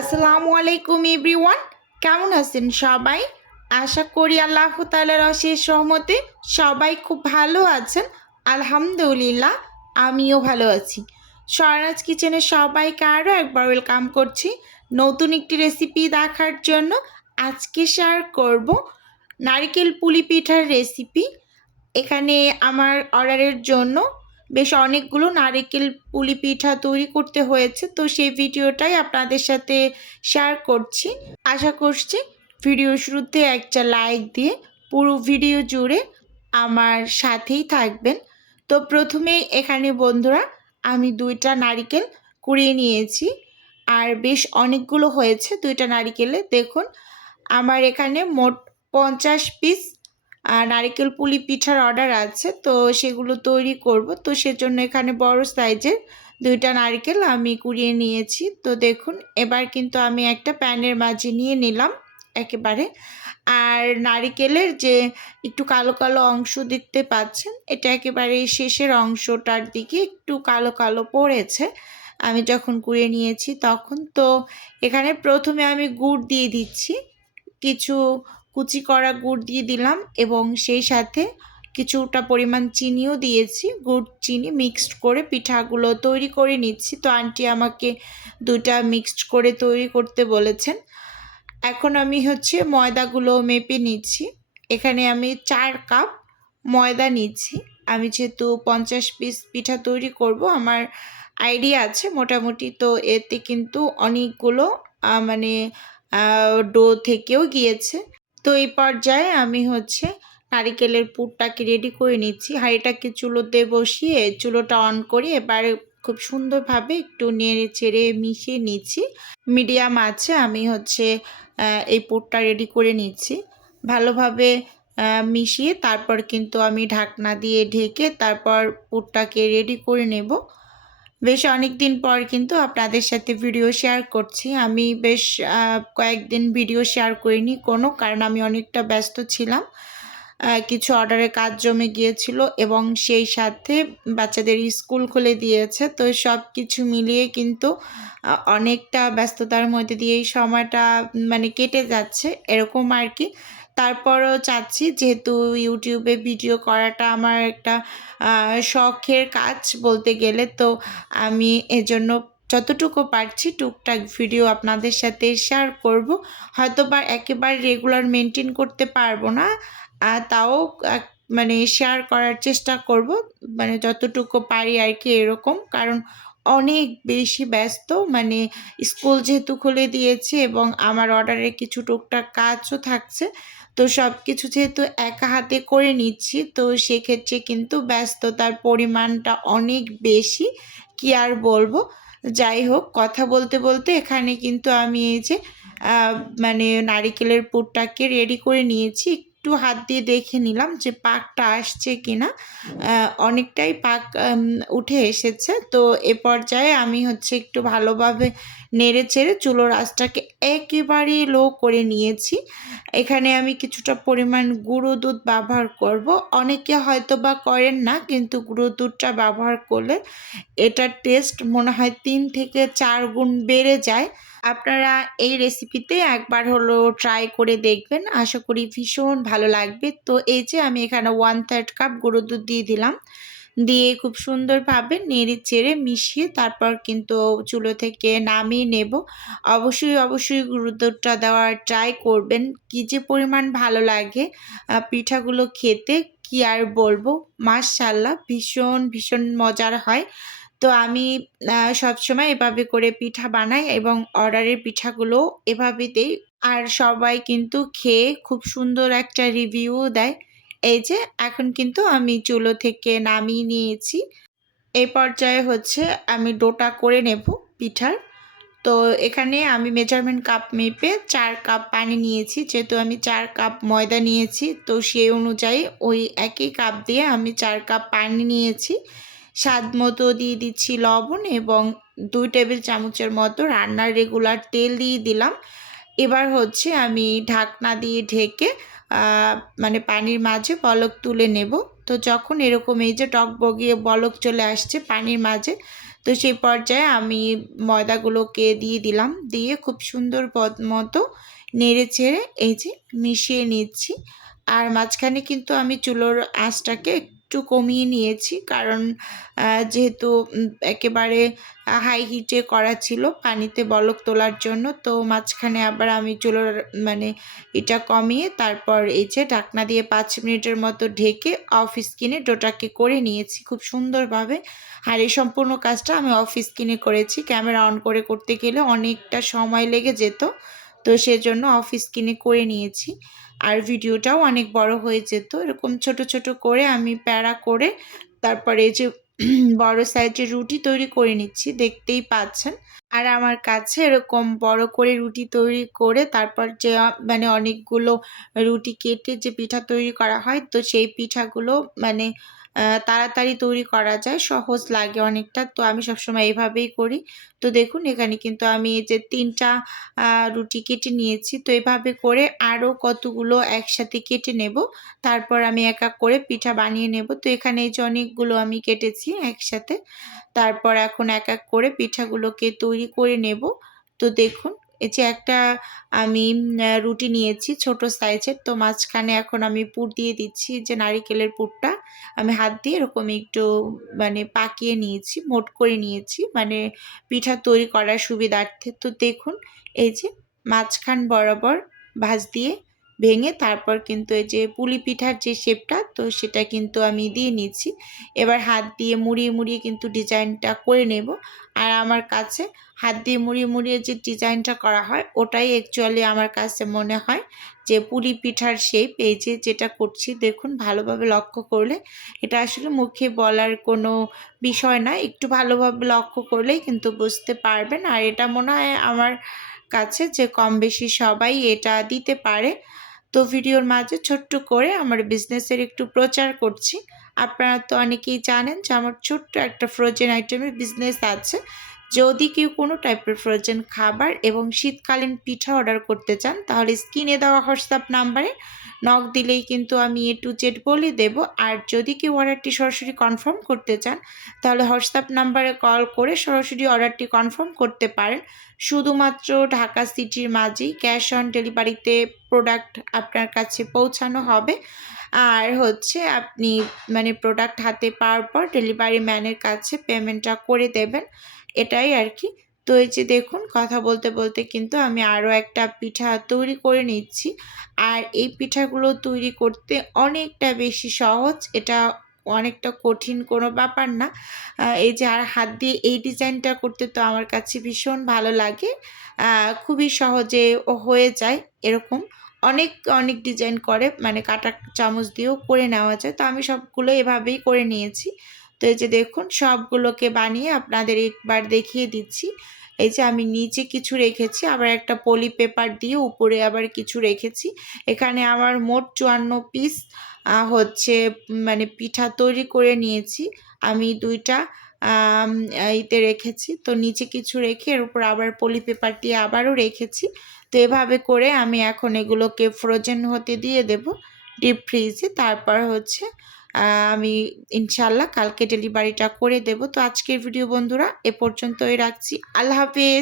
আসসালামু আলাইকুম এভরিওয়ান। কেমন আছেন সবাই? আশা করি আল্লাহ তালার অশেষ সহমতে সবাই খুব ভালো আছেন। আলহামদুলিল্লাহ, আমিও ভালো আছি। স্বরাজ কিচেনে সবাইকে আরও একবার ওয়েলকাম করছি নতুন একটি রেসিপি দেখার জন্য। আজকে শেয়ার করব নারিকেল পুলি পিঠার রেসিপি। এখানে আমার অর্ডারের জন্য বেশ অনেকগুলো নারকেল পুলি পিঠা তৈরি করতে হয়েছে, তো সেই ভিডিওটাই আপনাদের সাথে শেয়ার করছি। আশা করছি ভিডিও শুরুতে একটা লাইক দিয়ে পুরো ভিডিও জুড়ে আমার সাথেই থাকবেন। তো প্রথমে এখানে বন্ধুরা, আমি দুইটা নারিকেল কুড়িয়ে নিয়েছি, আর বেশ অনেকগুলো হয়েছে দুইটা নারিকেলে। দেখুন, আমার এখানে মোট পঞ্চাশ পিস নারকেল পুলি পিঠার অর্ডার আছে, তো সেগুলো তৈরি করব। তো সেজন্য এখানে বড় সাইজের দুইটা নারকেল আমি কুড়িয়ে নিয়েছি। তো দেখুন, এবার কিন্তু আমি একটা প্যানের মাঝে নিয়ে নিলাম একেবারে। আর নারিকেলের যে একটু কালো কালো অংশ দেখতে পাচ্ছেন, এটা একেবারে শেষের অংশটার দিকে একটু কালো কালো পড়েছে। আমি যখন কুড়িয়ে নিয়েছি তখন, তো এখানে প্রথমে আমি গুড় দিয়ে দিচ্ছি। কিছু কুচি করা গুড় দিয়ে দিলাম এবং সেই সাথে কিছুটা পরিমাণ চিনিও দিয়েছি। গুড়, চিনি মিক্সড করে পিঠাগুলো তৈরি করে নিচ্ছি। তো আন্টি আমাকে দুটা মিক্সড করে তৈরি করতে বলেছেন। এখন আমি হচ্ছে ময়দাগুলো মেপে নিচ্ছি। এখানে আমি চার কাপ ময়দা নিচ্ছি। আমি যেহেতু পঞ্চাশ পিস পিঠা তৈরি করব, আমার আইডিয়া আছে মোটামুটি। তো এতে কিন্তু অনেকগুলো মানে ডো থেকেও গিয়েছে। তো এই পর্যায়ে আমি হচ্ছে নারিকেলের পুরটাকে রেডি করে নিচ্ছি। হাঁড়িটাকে চুলোতে বসিয়ে চুলোটা অন করে এবার খুব সুন্দরভাবে একটু নেড়ে চেড়ে মিশিয়ে নিচ্ছি। মিডিয়াম আছে, আমি হচ্ছে এই পুরটা রেডি করে নিচ্ছি। ভালোভাবে মিশিয়ে তারপর কিন্তু আমি ঢাকনা দিয়ে ঢেকে তারপর পুরটাকে রেডি করে নেব। বেশ অনেক দিন পর কিন্তু আপনাদের সাথে ভিডিও শেয়ার করছি। আমি বেশ কয়েকদিন ভিডিও শেয়ার করিনি। কোনো কারণ আমি অনেকটা ব্যস্ত ছিলাম। কিছু অর্ডারের কাজ জমে গিয়েছিল এবং সেই সাথে বাচ্চাদের স্কুল খুলে দিয়েছে। তো সব কিছু মিলিয়ে কিন্তু অনেকটা ব্যস্ততার মধ্যে দিয়ে এই সময়টা মানে কেটে যাচ্ছে। এরকম আর কি। তারপরও চাচ্ছি, যেহেতু ইউটিউবে ভিডিও করাটা আমার একটা শখের কাজ বলতে গেলে, তো আমি এজন্য যতটুকু পারছি টুকটাক ভিডিও আপনাদের সাথে শেয়ার করব। হয়তো বা একেবারে রেগুলার মেনটেন করতে পারব না তাও মানে শেয়ার করার চেষ্টা করব। মানে যতটুকু পারি আর কি এরকম, কারণ অনেক বেশি ব্যস্ত মানে স্কুল যেহেতু খুলে দিয়েছে এবং আমার অর্ডারের কিছু টুকটাক কাজও থাকছে তো সব কিছু যেহেতু একা হাতে করে নিচ্ছি, তো সেক্ষেত্রে কিন্তু ব্যস্ততার পরিমাণটা অনেক বেশি। কি আর বলব? যাই হোক, কথা বলতে বলতে এখানে কিন্তু আমি এই যে মানে নারিকেলের পুরটাকে রেডি করে নিয়েছি। একটু হাত দিয়ে দেখে নিলাম যে পাকটা আসছে কিনা। অনেকটাই পাক উঠে এসেছে। তো এ পর্যায়ে আমি হচ্ছে একটু ভালোভাবে নেড়ে চেড়ে চুলোর আঁচটাকে একেবারে লো করে নিয়েছি। এখানে আমি কিছুটা পরিমাণ গুঁড়ো দুধ ব্যবহার করব। অনেকে হয়তো বা করেন না, কিন্তু গুঁড়ো দুধটা ব্যবহার করলে এটার টেস্ট মনে হয় তিন থেকে চার গুণ বেড়ে যায়। আপনারা এই রেসিপিতে একবার হলো ট্রাই করে দেখবেন। আশা করি ভীষণ ভালো লাগবে। তো এই যে আমি এখানে ওয়ান থার্ড কাপ গুঁড়ো দুধ দিয়ে দিলাম। দিয়ে খুব সুন্দরভাবে নেড়ে চেড়ে মিশিয়ে তারপর কিন্তু চুলো থেকে নামিয়ে নেব। অবশ্যই অবশ্যই গুঁড়ো দুধটা দেওয়ার ট্রাই করবেন। কী যে পরিমাণ ভালো লাগে পিঠাগুলো খেতে। কি আর বলব? মাশাল্লাহ ভীষণ ভীষণ মজার হয়। তো আমি সবসময় এভাবে করে পিঠা বানাই এবং অর্ডারের পিঠাগুলো এভাবে দিই আর সবাই কিন্তু খেয়ে খুব সুন্দর একটা রিভিউ দেয়। এই যে, এখন কিন্তু আমি চুলো থেকে নামিয়ে নিয়েছি। এই পর্যায়ে হচ্ছে আমি ডোটা করে নেব পিঠার। তো এখানে আমি মেজারমেন্ট কাপ মেপে চার কাপ পানি নিয়েছি। যেহেতু আমি চার কাপ ময়দা নিয়েছি, তো সেই অনুযায়ী ওই একই কাপ দিয়ে আমি চার কাপ পানি নিয়েছি। স্বাদ মতো দিয়ে দিচ্ছি লবণ এবং দুই টেবিল চামচের মতো রান্নার রেগুলার তেল দিয়ে দিলাম। এবার হচ্ছে আমি ঢাকনা দিয়ে ঢেকে মানে পানির মাঝে বলক তুলে নেব। তো যখন এরকম এই যে টক বগিয়ে বলক চলে আসছে পানির মাঝে, তো সেই পর্যায়ে আমি ময়দাগুলোকে দিয়ে দিলাম। দিয়ে খুব সুন্দর পদ মতো নেড়ে চেড়ে এই যে মিশিয়ে নিচ্ছি। আর মাঝখানে কিন্তু আমি চুলোর আঁচটাকে একটু কমিয়ে নিয়েছি। কারণ যেহেতু একেবারে হাই হিটে করা ছিল পানিতে বলক তোলার জন্য, তো মাঝখানে আবার আমি চুলোর মানে এটা কমিয়ে তারপর এই যে ঢাকনা দিয়ে পাঁচ মিনিটের মতো ঢেকে অফ স্কিনে ডোটাকে করে নিয়েছি খুব সুন্দরভাবে। আর এই সম্পূর্ণ কাজটা আমি অফ স্কিনে করেছি। ক্যামেরা অন করে করতে গেলে অনেকটা সময় লেগে যেত। তো সেজন্য অফ স্কিনে করে নিয়েছি। আর ভিডিওটাও অনেক বড় হয়ে যেত। এরকম ছোট ছোট করে আমি প্যারা করে তারপরে যে বড় সাইজের রুটি তৈরি করে নিচ্ছি, দেখতেই পাচ্ছেন। আর আমার কাছে এরকম বড় করে রুটি তৈরি করে তারপর যে মানে অনেকগুলো রুটি কেটে যে পিঠা তৈরি করা হয়, তো সেই পিঠাগুলো মানে তাড়াতাড়ি তৈরি করা যায়, সহজ লাগে অনেকটা। তো আমি সবসময় এইভাবেই করি। তো দেখুন, এখানে কিন্তু আমি এই যে তিনটা রুটি কেটে নিয়েছি। তো এভাবে করে আরও কতগুলো একসাথে কেটে নেব। তারপর আমি এক এক করে পিঠা বানিয়ে নেব। তো এখানে এই যে অনেকগুলো আমি কেটেছি একসাথে। তারপর এখন এক এক করে পিঠাগুলোকে তৈরি করে নেব। তো দেখুন, এই যে একটা আমি রুটি নিয়েছি ছোট সাইজের তো মাঝখানে এখন আমি পুর দিয়ে দিচ্ছি যে নারিকেলের পুরটা। আমি হাত দিয়ে এরকম একটু মানে পাকিয়ে নিয়েছি, মোট করে নিয়েছি। মানে পিঠা তৈরি করার সুবিধার্থে। তো দেখুন, এই যে মাঝখান বরাবর ভাঁজ দিয়ে ভেঙে তারপর কিন্তু এই যে পুলি পিঠার যে শেপটা তো সেটা কিন্তু আমি দিয়ে নিচ্ছি। এবার হাত দিয়ে মুড়িয়ে মুড়িয়ে কিন্তু ডিজাইনটা করে নেব। আর আমার কাছে হাত দিয়ে মুড়িয়ে মুড়িয়ে যে ডিজাইনটা করা হয়, ওটাই অ্যাকচুয়ালি আমার কাছে মনে হয় যে পুলি পিঠার শেপ এই যে যেটা করছি, দেখুন ভালোভাবে লক্ষ্য করলে এটা আসলে মুখে বলার কোনো বিষয় না, একটু ভালোভাবে লক্ষ্য করলেই কিন্তু বুঝতে পারবেন। আর এটা মনে হয় আমার কাছে যে কম বেশি সবাই এটা দিতে পারে। তো ভিডিওর মাঝে ছোট্ট করে আমার বিজনেসের একটু প্রচার করছি। আপনারা তো অনেকেই জানেন যে আমার ছোট্ট একটা ফ্রোজেন আইটেমের বিজনেস আছে। যদি কেউ কোনো টাইপের ফ্রোজেন খাবার এবং শীতকালীন পিঠা অর্ডার করতে চান, তাহলে স্ক্রিনে দেওয়া হোয়াটসঅ্যাপ নাম্বারে নক দিলেই কিন্তু আমি এ টু জেড বলে দেব। আর যদি কেউ অর্ডারটি সরাসরি কনফার্ম করতে চান, তাহলে হোয়াটসঅ্যাপ নাম্বারে কল করে সরাসরি অর্ডারটি কনফার্ম করতে পারেন। শুধুমাত্র ঢাকা সিটির মাঝেই ক্যাশ অন ডেলিভারিতে প্রোডাক্ট আপনার কাছে পৌঁছানো হবে। আর হচ্ছে আপনি মানে প্রোডাক্ট হাতে পাওয়ার পর ডেলিভারি ম্যানের কাছে পেমেন্টটা করে দেবেন। এটাই আর কি। তো এই যে দেখুন, কথা বলতে বলতে কিন্তু আমি আরও একটা পিঠা তৈরি করে নিচ্ছি। আর এই পিঠাগুলো তৈরি করতে অনেকটা বেশি সহজ, এটা অনেকটা কঠিন কোনো ব্যাপার না। এই যে আর হাত দিয়ে এই ডিজাইনটা করতে তো আমার কাছে ভীষণ ভালো লাগে। খুবই সহজে হয়ে যায় এরকম। অনেক অনেক ডিজাইন করে মানে কাটা চামচ দিয়েও করে নেওয়া যায়। তো আমি সবগুলো এভাবেই করে নিয়েছি। তো এই যে দেখুন, সবগুলোকে বানিয়ে আপনাদের একবার দেখিয়ে দিচ্ছি। এই যে আমি নিচে কিছু রেখেছি, আবার একটা পলি পেপার দিয়ে উপরে আবার কিছু রেখেছি। এখানে আমার মোট চুয়ান্ন পিস হচ্ছে মানে পিঠা তৈরি করে নিয়েছি। আমি দুইটা ইতে রেখেছি। তো নিচে কিছু রেখে এর উপর আবার পলি পেপার দিয়ে আবারও রেখেছি। তো এভাবে করে আমি এখন এগুলোকে ফ্রোজেন হতে দিয়ে দেব ডিপ ফ্রিজে তারপর হচ্ছে আমি ইনশাল্লাহ কালকে ডেলিভারিটা করে দেব। তো আজকের ভিডিও বন্ধুরা, এ পর্যন্তই রাখছি। আল্লাহ হাফেজ।